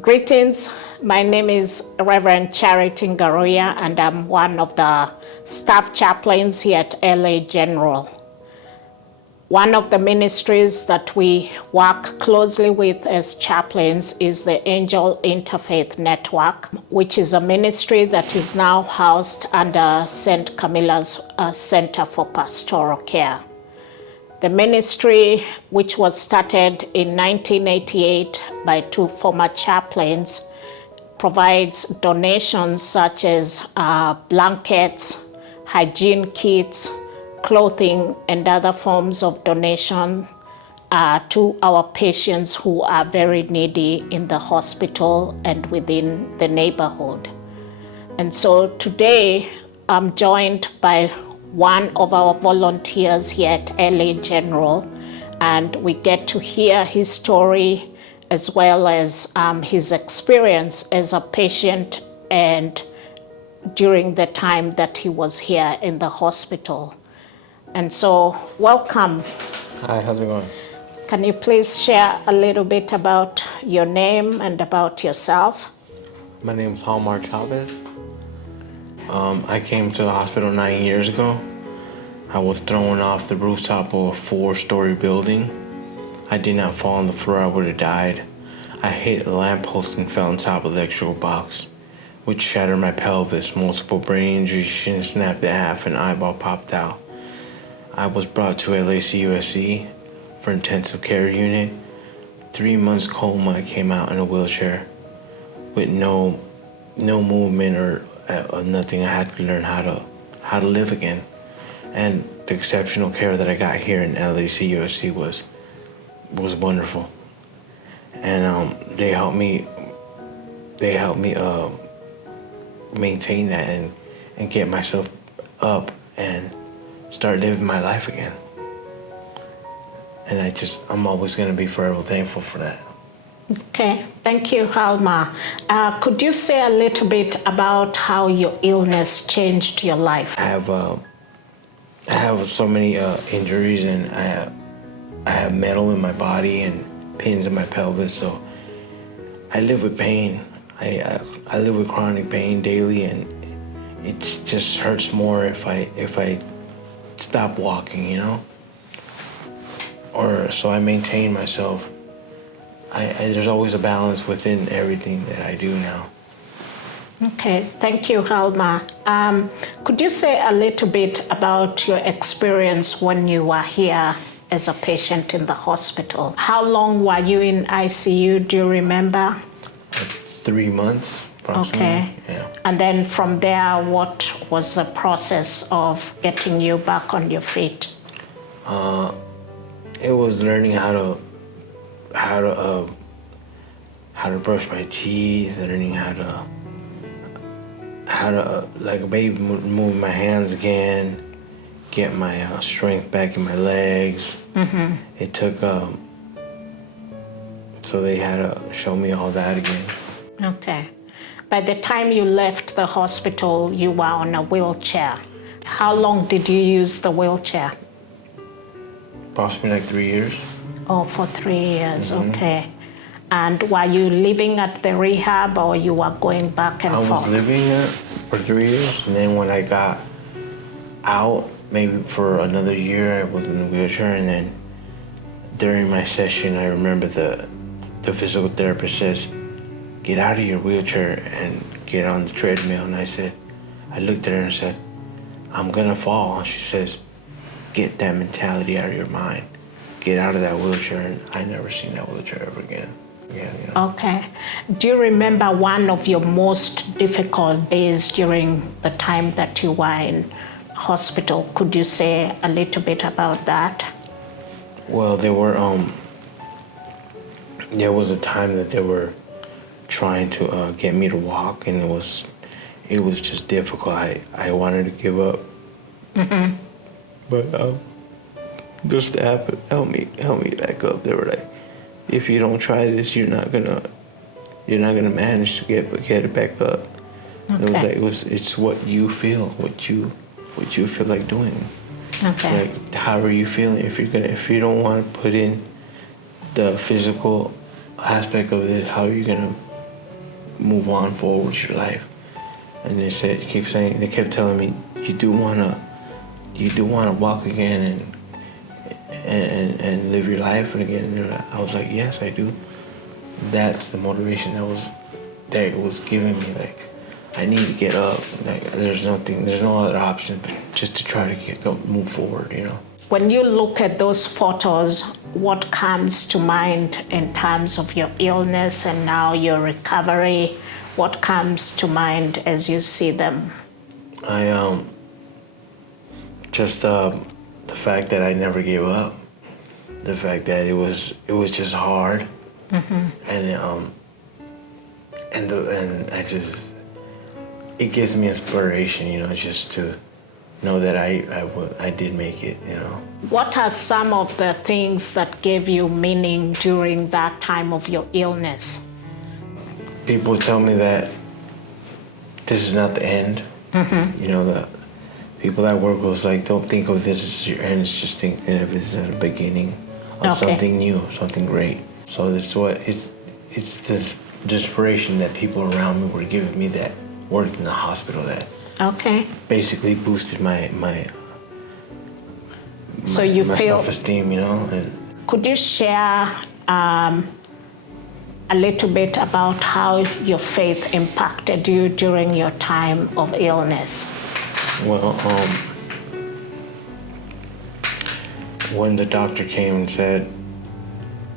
Greetings. My name is Reverend Charity Ngaruiya, and I'm one of the staff chaplains here at LA General. One of the ministries that we work closely with as chaplains is the Angel Interfaith Network, which is a ministry that is now housed under St. Camilla's Center for Pastoral Care. The ministry, which was started in 1988 by two former chaplains, provides donations such as blankets, hygiene kits, clothing, and other forms of donation to our patients who are very needy in the hospital and within the neighborhood. And so today I'm joined by one of our volunteers here at LA General, and we get to hear his story as well as his experience as a patient and during the time that he was here in the hospital. And so, welcome. Hi, how's it going? Can you please share a little bit about your name and about yourself? My name's Halmar Chavez. I came to the hospital 9 years ago. I was thrown off the rooftop of a 4-story building. I did not fall on the floor, I would have died. I hit a lamppost and fell on top of the electrical box, which shattered my pelvis, multiple brain injuries, shin snapped in half, and eyeball popped out. I was brought to LACUSC for intensive care unit. 3 months coma, I came out in a wheelchair with no movement or nothing. I had to learn how to live again. And the exceptional care that I got here in LACUSC was wonderful. And they helped me maintain that and get myself up and start living my life again. And I'm always going to be forever thankful for that. Okay, thank you, Halmar. Could you say a little bit about how your illness changed your life? I have so many injuries, and I have metal in my body and pins in my pelvis, so I live with pain. I live with chronic pain daily, and it just hurts more if I stop walking, you know? So I maintain myself. There's always a balance within everything that I do now. Okay, thank you, Halmar. Could you say a little bit about your experience when you were here as a patient in the hospital? How long were you in ICU, do you remember? 3 months, approximately. Okay. Yeah. And then from there, what was the process of getting you back on your feet? It was learning how to brush my teeth, learning how to like a baby move my hands again, get my strength back in my legs. Mm-hmm. It took so they had to show me all that again. Okay. By the time you left the hospital, you were on a wheelchair. How long did you use the wheelchair? Approximately like 3 years. Oh, for 3 years, Mm-hmm. Okay. And were you living at the rehab or you were going back and forth? I was living there for 3 years, and then when I got out, maybe for another year, I was in the wheelchair, and then during my session, I remember the physical therapist says, "Get out of your wheelchair and get on the treadmill." And I looked at her and said, "I'm gonna fall." And she says, "Get that mentality out of your mind. Get out of that wheelchair." And I never seen that wheelchair ever again. You know? Okay. Do you remember one of your most difficult days during the time that you were in hospital? Could you say a little bit about that? Well, there was a time that they were trying to get me to walk, and it was just difficult. I wanted to give up. Mm-hmm. But the staff helped me back up. They were like, "If you don't try this, you're not gonna manage to get it back up." Okay. It's what you feel, what you feel like doing. Okay. Like, how are you feeling? If you don't want to put in the physical aspect of it, how are you gonna move on forward with your life. And they kept telling me, you do wanna walk again and live your life again. And I was like, yes, I do. That's the motivation that was giving me, like, I need to get up. Like, there's no other option but just to try to move forward, you know. When you look at those photos, what comes to mind in terms of your illness and now your recovery? What comes to mind as you see them? I just the fact that I never gave up, the fact that it was just hard, and it gives me inspiration, you know, just to know that I did make it, you know. What are some of the things that gave you meaning during that time of your illness? People tell me that this is not the end. You know, the people I work with like, don't think of this as your end, just think of this as the beginning of something new, something great. So it's this inspiration that people around me were giving me that worked in the hospital that basically boosted my self-esteem, you know. And could you share a little bit about how your faith impacted you during your time of illness? Well, when the doctor came and said,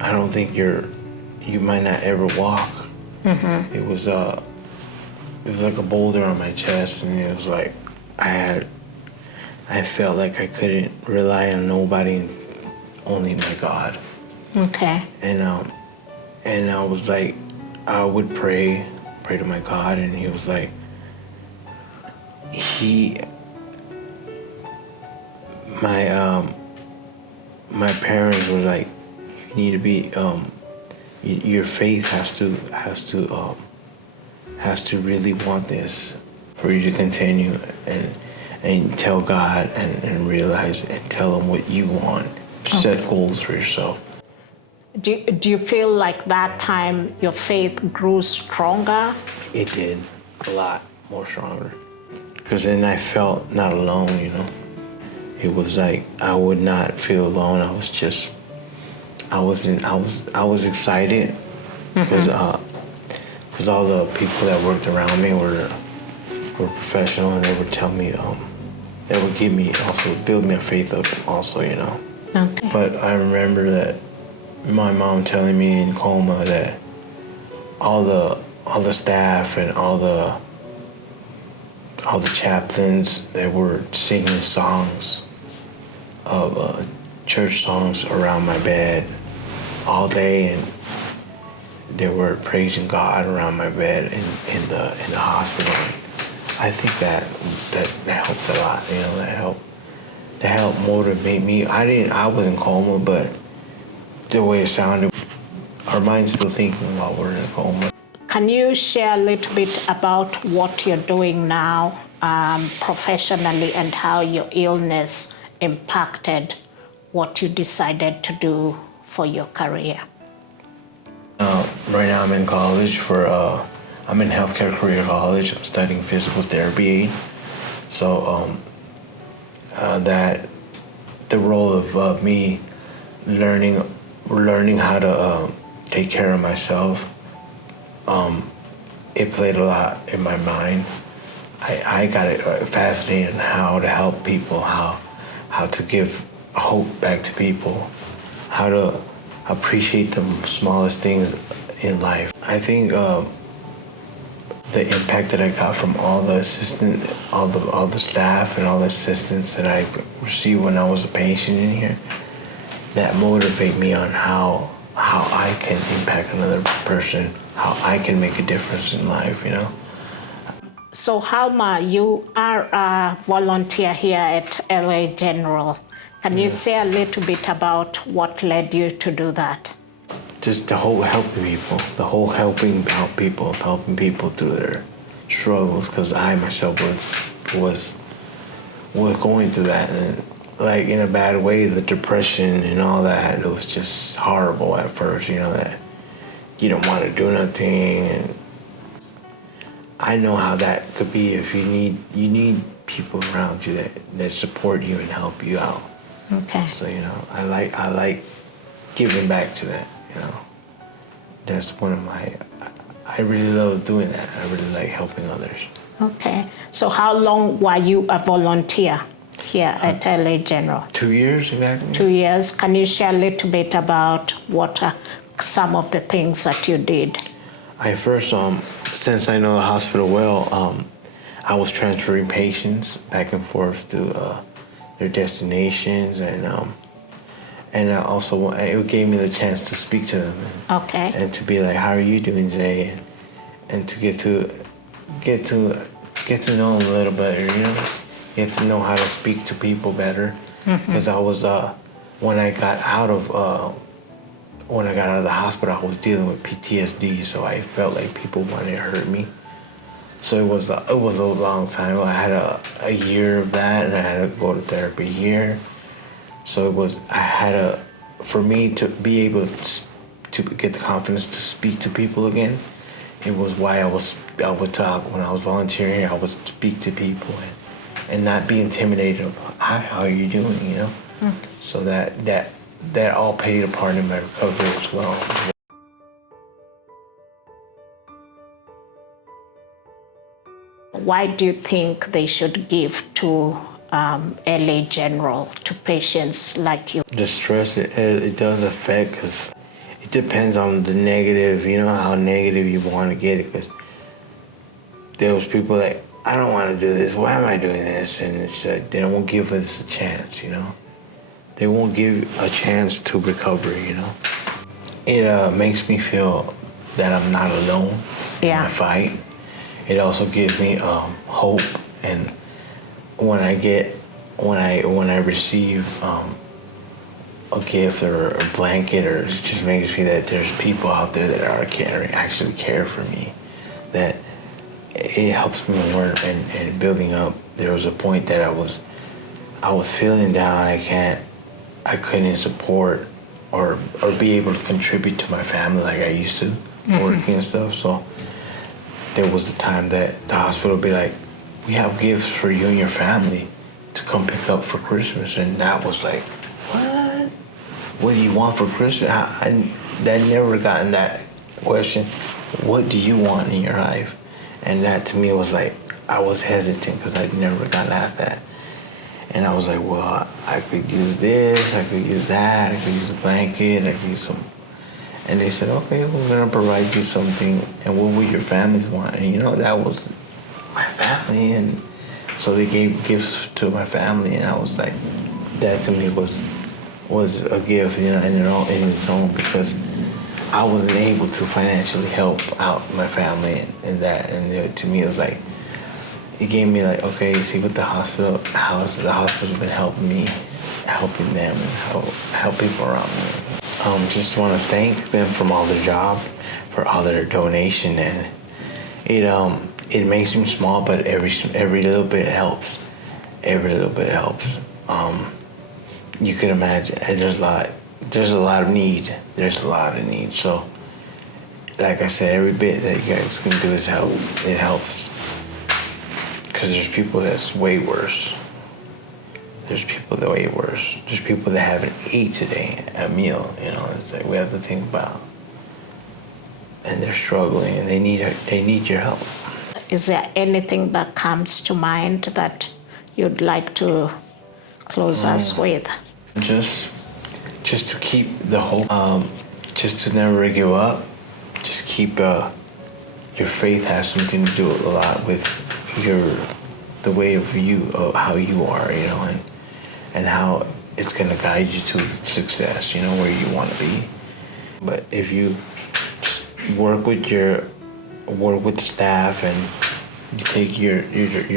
I don't think you might not ever walk. It was like a boulder on my chest, and it was like I felt like I couldn't rely on nobody, only my God. And I was like, I would pray to my God, and he was like, my parents were like, you need to be, your faith has to really want this for you to continue and tell God and realize and tell him what you want. Set goals for yourself. Do you feel like that time your faith grew stronger? It did, a lot more stronger. Because then I felt not alone, you know. It was like I would not feel alone. I was excited because all the people that worked around me were professional, and they would tell me, they would give me, also build my faith up also, you know. But I remember that my mom telling me in coma that all the staff and all the chaplains, they were singing songs of church songs around my bed all day, and they were praising God around my bed in the hospital. I think that helps a lot, you know. That helped motivate me. I was in coma, but the way it sounded, our mind's still thinking while we're in a coma. Can you share a little bit about what you're doing now professionally and how your illness impacted what you decided to do for your career? Right now I'm in college I'm in healthcare career college. I'm studying physical therapy. So that the role of me learning how to take care of myself, it played a lot in my mind. I got it fascinated in how to help people, how to give hope back to people, how to appreciate the smallest things in life. I think the impact that I got from all the staff and all the assistants that I received when I was a patient in here, that motivate me on how I can impact another person, how I can make a difference in life, you know. So Halmar, you are a volunteer here at LA General. Can you say a little bit about what led you to do that? Just the whole helping people through their struggles, because I myself was going through that, and like in a bad way, the depression and all that. It was just horrible at first, you know, that you don't want to do nothing. And I know how that could be if you need people around you that support you and help you out. Okay. So, I like giving back to that, That's one of I really love doing that. I really like helping others. Okay. So how long were you a volunteer here at LA General? 2 years exactly. 2 years. Can you share a little bit about what are some of the things that you did? I first, since I know the hospital well, I was transferring patients back and forth to their destinations, and also it gave me the chance to speak to them. Okay. And to be like, how are you doing today? And to get to know them a little better, get to know how to speak to people better. Because I was when I got out of the hospital, I was dealing with PTSD, so I felt like people wanted to hurt me. So it was a long time. I had a year of that, and I had to go to therapy here. So for me to be able to get the confidence to speak to people again. It was why I would talk when I was volunteering. I would speak to people and not be intimidated. Hi, how are you doing? So that all played a part in my recovery as well. Why do you think they should give to LA General, to patients like you? The stress it does affect, because it depends on the negative, how negative you want to get it, because there was people like, I don't want to do this, why am I doing this? And it's they won't give us a chance, They won't give a chance to recovery, It makes me feel that I'm not alone in my fight. It also gives me hope, and when I receive a gift or a blanket, or it just makes me that there's people out there that are actually care for me, that it helps me more and building up. There was a point that I was feeling down. I couldn't support or be able to contribute to my family like I used to, working and stuff. So there was the time that the hospital would be like, we have gifts for you and your family to come pick up for Christmas. And that was like, what? What do you want for Christmas? I never gotten that question. What do you want in your life? And that to me was like, I was hesitant because I'd never gotten asked that. And I was like, well, I could use this, I could use that, I could use a blanket, I could use some. And they said, okay, we're gonna provide you something, and what would your families want? And that was my family, and so they gave gifts to my family, and I was like, that to me was a gift, in its own, because I wasn't able to financially help out my family and that, and to me it was like, it gave me like, okay, see what how has the hospital been helping me, helping them, and help people around me. Just want to thank them from all their job, for all their donation, and it may seem small, but every little bit helps. Every little bit helps. You can imagine there's a lot of need. There's a lot of need. So, like I said, every bit that you guys can do is help. It helps. Because there's people that's way worse. There's people that are way worse. There's people that haven't ate today, a meal, it's like we have to think about. And they're struggling, and they need your help. Is there anything that comes to mind that you'd like to close us with? Just to keep the hope, just to never give up. Just keep, your faith has something to do a lot with the way of how you are, and how it's gonna guide you to success, where you want to be. But if you just work with the staff, and you take your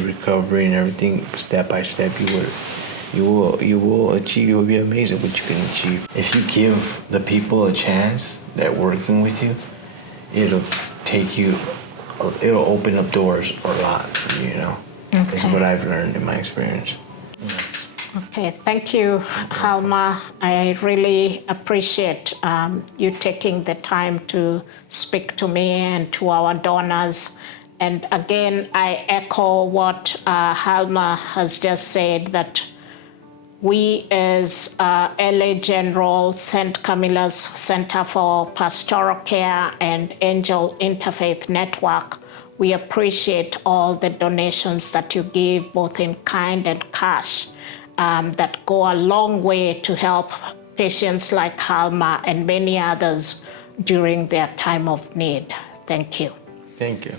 recovery and everything step by step, you will achieve. It will be amazing what you can achieve. If you give the people a chance that working with you, it'll open up doors a lot for you, Okay. That's what I've learned in my experience. Yes. Okay, thank you, Halmar. I really appreciate you taking the time to speak to me and to our donors And again, I echo what Halmar has just said, that we as LA General, St. Camilla's Center for Pastoral Care, and Angel Interfaith Network, we appreciate all the donations that you give, both in kind and cash, that go a long way to help patients like Halmar and many others during their time of need. Thank you. Thank you.